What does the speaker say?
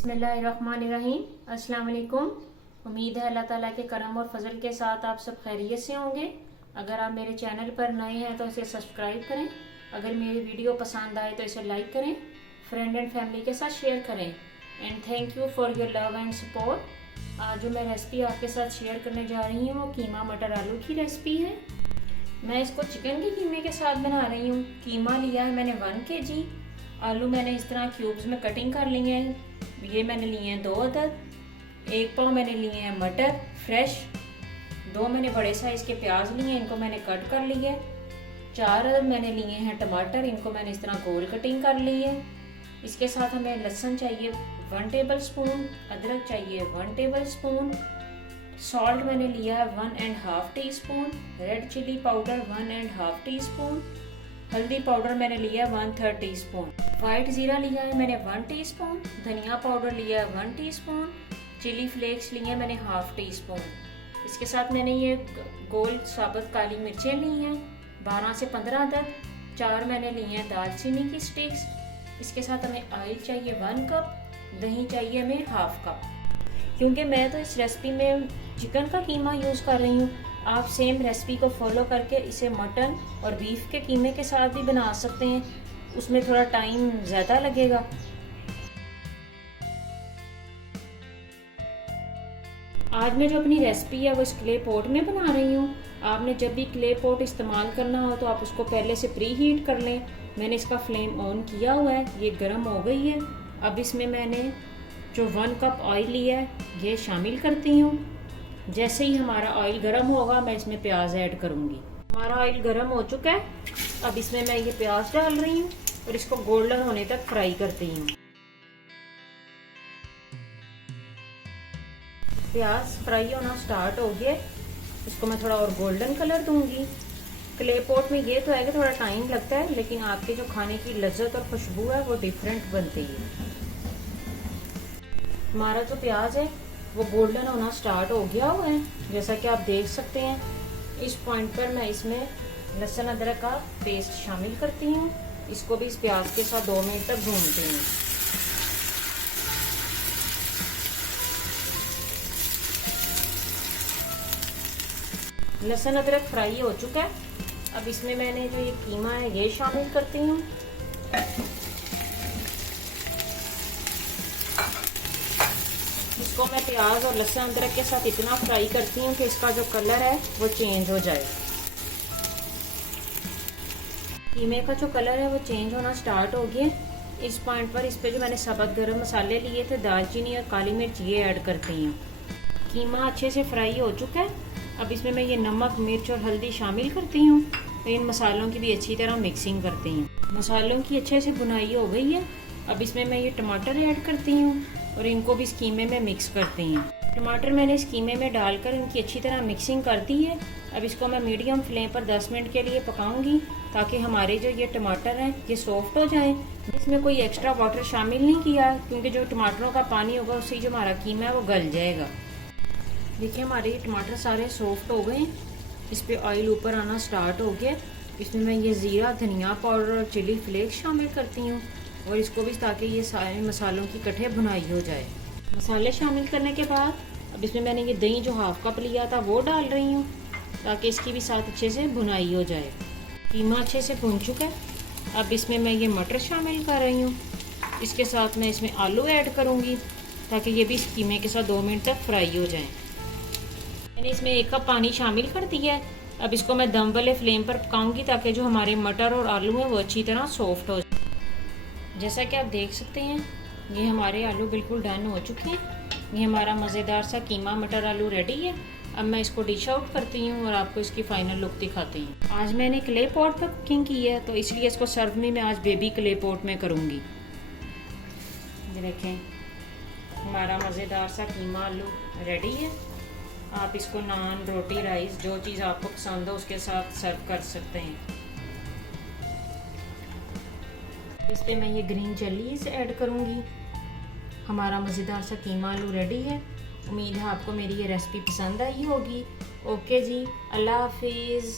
बिस्मिल्लाहिर्रहमानिर्रहीम। अस्सलाम वालेकुम। उम्मीद है अल्लाह ताला के करम और फजल के साथ आप सब खैरियत से होंगे। अगर आप मेरे चैनल पर नए हैं तो इसे सब्सक्राइब करें। अगर मेरी वीडियो पसंद आए तो इसे लाइक करें, फ्रेंड एंड फैमिली के साथ शेयर करें। And thank you for your love and support. आज जो मैं रेसिपी आपके साथ शेयर करने जा रही हूँ वो कीमा मटर आलू की रेसिपी है। मैं इसको चिकन के कीमे के साथ बना रही हूँ। कीमा लिया है मैंने 1 kg। आलू मैंने इस तरह क्यूब्स में कटिंग कर लिए हैं। ये मैंने लिए हैं 2 अदद। 1 पाव मैंने लिए हैं मटर फ्रेश। 2 मैंने बड़े साइज़ के प्याज लिए हैं, इनको मैंने कट कर लिए। 4 अदद मैंने लिए हैं टमाटर, इनको मैंने इस तरह गोल कटिंग कर ली है। इसके साथ हमें लहसुन चाहिए 1 टेबल स्पून, अदरक चाहिए 1 टेबल स्पून। सॉल्ट मैंने लिया है 1.5 teaspoon. Red chilli powder 1.5 teaspoon. हल्दी पाउडर मैंने लिया 1/3 टीस्पून। वाइट ज़ीरा लिया है मैंने 1 टीस्पून। धनिया पाउडर लिया है 1 टीस्पून। चिली फ्लेक्स लिए हैं मैंने 1/2 टीस्पून। इसके साथ मैंने ये गोल साबुत काली मिर्चें ली हैं 12 से 15 अदद। 4 मैंने लिए हैं दालचीनी की स्टिक्स। इसके साथ हमें ऑयल चाहिए 1 कप। दही चाहिए हमें 1/2 कप। क्योंकि मैं तो इस रेसिपी में चिकन का कीमा यूज़ कर रही हूँ, आप सेम रेसिपी को फॉलो करके इसे मटन और बीफ के कीमे के साथ भी बना सकते हैं, उसमें थोड़ा टाइम ज़्यादा लगेगा। आज मैं जो अपनी रेसिपी है वो इस क्ले पॉट में बना रही हूँ। आपने जब भी क्ले पॉट इस्तेमाल करना हो तो आप उसको पहले से प्री हीट कर लें। मैंने इसका फ्लेम ऑन किया हुआ है, ये गर्म हो गई है। अब इसमें मैंने जो 1 कप ऑयल लिया है ये शामिल करती हूँ। जैसे ही हमारा ऑयल गर्म होगा मैं इसमें प्याज ऐड करूँगी। हमारा ऑयल गर्म हो चुका है। अब इसमें मैं ये प्याज डाल रही हूँ और इसको गोल्डन होने तक फ्राई करती हूँ। प्याज फ्राई होना स्टार्ट हो गया, इसको मैं थोड़ा और गोल्डन कलर दूंगी। क्ले पॉट में ये तो है कि थोड़ा टाइम लगता है, लेकिन आपके जो खाने की लज्जत और खुशबू है वो डिफरेंट बनती है। हमारा जो प्याज है वो गोल्डन होना स्टार्ट हो गया हुआ है, जैसा कि आप देख सकते हैं। इस पॉइंट पर मैं इसमें लहसुन अदरक का पेस्ट शामिल करती हूँ। इसको भी इस प्याज के साथ 2 मिनट तक भूनती हूँ। लहसुन अदरक फ्राई हो चुका है। अब इसमें मैंने जो ये कीमा है ये शामिल करती हूँ। इसको मैं प्याज और लहसुन अदरक के साथ इतना फ्राई करती हूँ कि इसका जो कलर है वो चेंज हो जाए। कीमे का जो कलर है वो चेंज होना स्टार्ट हो गया। इस पॉइंट पर इस पे जो मैंने साबुत गरम मसाले लिए थे, दालचीनी और काली मिर्च, ये ऐड करती हूँ। कीमा अच्छे से फ्राई हो चुका है। अब इसमें मैं ये नमक, मिर्च और हल्दी शामिल करती हूँ। इन मसालों की भी अच्छी तरह मिक्सिंग करती हूँ। मसालों की अच्छे से भुनाई हो गई है। अब इसमें मैं ये टमाटर ऐड करती हूँ और इनको भी इस कीमे में मिक्स करती हूँ। टमाटर मैंने इस कीमे में डालकर इनकी अच्छी तरह मिक्सिंग कर दी है। अब इसको मैं मीडियम फ्लेम पर 10 मिनट के लिए पकाऊंगी, ताकि हमारे जो ये टमाटर हैं ये सॉफ्ट हो जाएं। इसमें कोई एक्स्ट्रा वाटर शामिल नहीं किया, क्योंकि जो टमाटरों का पानी होगा उससे जो हमारा कीमा है वो गल जाएगा। देखिए हमारे ये टमाटर सारे सॉफ्ट हो गए। इस पर ऑयल ऊपर आना स्टार्ट हो गया। इसमें मैं ये ज़ीरा, धनिया पाउडर और चिली फ्लेक्स शामिल करती हूँ और इसको भी, ताकि ये सारे मसालों की इकट्ठे भुनाई हो जाए। मसाले शामिल करने के बाद अब इसमें मैंने ये दही जो 1/2 कप लिया था वो डाल रही हूँ, ताकि इसकी भी साथ अच्छे से भुनाई हो जाए। कीमा अच्छे से भुन चुका है। अब इसमें मैं ये मटर शामिल कर रही हूँ। इसके साथ मैं इसमें आलू ऐड करूँगी, ताकि ये भी इस कीमे के साथ 2 मिनट तक फ्राई हो जाएँ। मैंने इसमें 1 कप पानी शामिल कर दिया है। अब इसको मैं दम वाले फ्लेम पर पकाऊंगी, ताकि जो हमारे मटर और आलू हैं वो अच्छी तरह सॉफ्ट हो जाए। जैसा कि आप देख सकते हैं ये हमारे आलू बिल्कुल डन हो चुके हैं। ये हमारा मज़ेदार सा कीमा मटर आलू रेडी है। अब मैं इसको डिश आउट करती हूँ और आपको इसकी फाइनल लुक दिखाती हूँ। आज मैंने क्ले पॉट पर कुकिंग की है, तो इसलिए इसको सर्व में मैं आज बेबी क्ले पॉट में करूँगी। ये देखें हमारा मज़ेदार सा कीमा आलू रेडी है। आप इसको नान, रोटी, राइस, जो चीज़ आपको पसंद हो उसके साथ सर्व कर सकते हैं। इस पे मैं ये ग्रीन चिलीज ऐड करूँगी। हमारा मज़ेदार सा कीमा आलू रेडी है। उम्मीद है आपको मेरी ये रेसिपी पसंद आई होगी। ओके जी, अल्लाह हाफिज़।